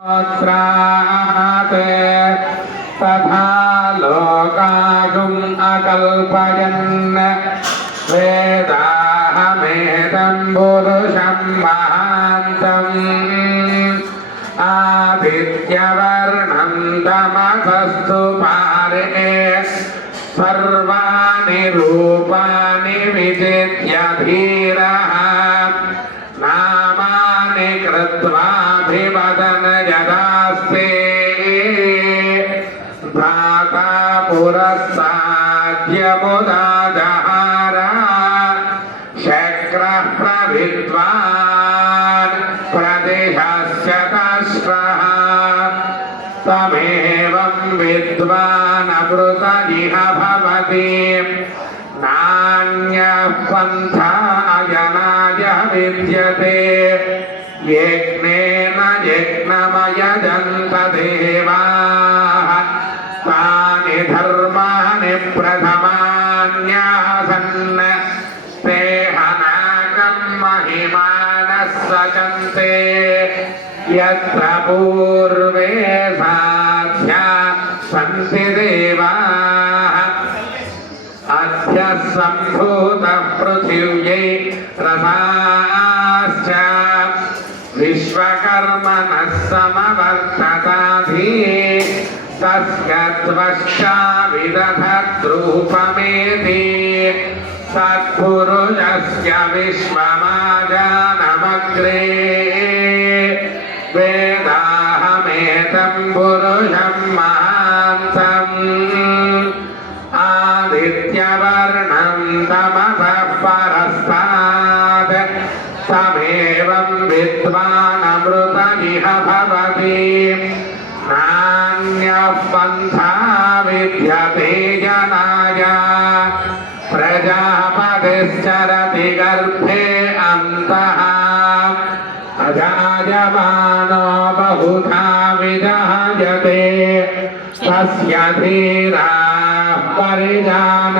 तथा लोकागुम् अकल्पयन् वेदाहमेतं पुरुषं महान्तम् आदित्यवर्णं तमसस्तु पारे सर्वाणि रूपाणि विजित्य धीरः नामानि कृत्वाभिवदन् यदास्ते धाता पुरस्ताद्यमुदा जहार शक्रः प्रविद्वान् प्रदिशस्य तस्रः तमेवं विद्वान् अमृत इह भवति नान्यः पन्था अयनाय विद्यते यज्ञेन यज्ञमयजन्त देवाः तानि धर्माणि प्रथमान्यासन् तेह नागम् महिमानः सचन्ते यत्र पूर्वे साध्या सन्ति देवाः अद्य सम्भूतः पृथिव्यै रसाश्च विश्वकर्मणः समवर्तताधि तस्य त्वष्टा विदधद्रूपमेति सत्पुरुषस्य विश्वमाजानमग्रे वेदाहमेतं पुरुषं महान्तम् आदित्यवर्णं तमसः परस्तात् तमेवं विद्वान् अमृत इह भवति नान्यः पन्था विद्यते जनाय प्रजापतिश्चरति गर्भे अन्तः अजायमानो बहुधा विजायते तस्य धीराः परिजानन्ति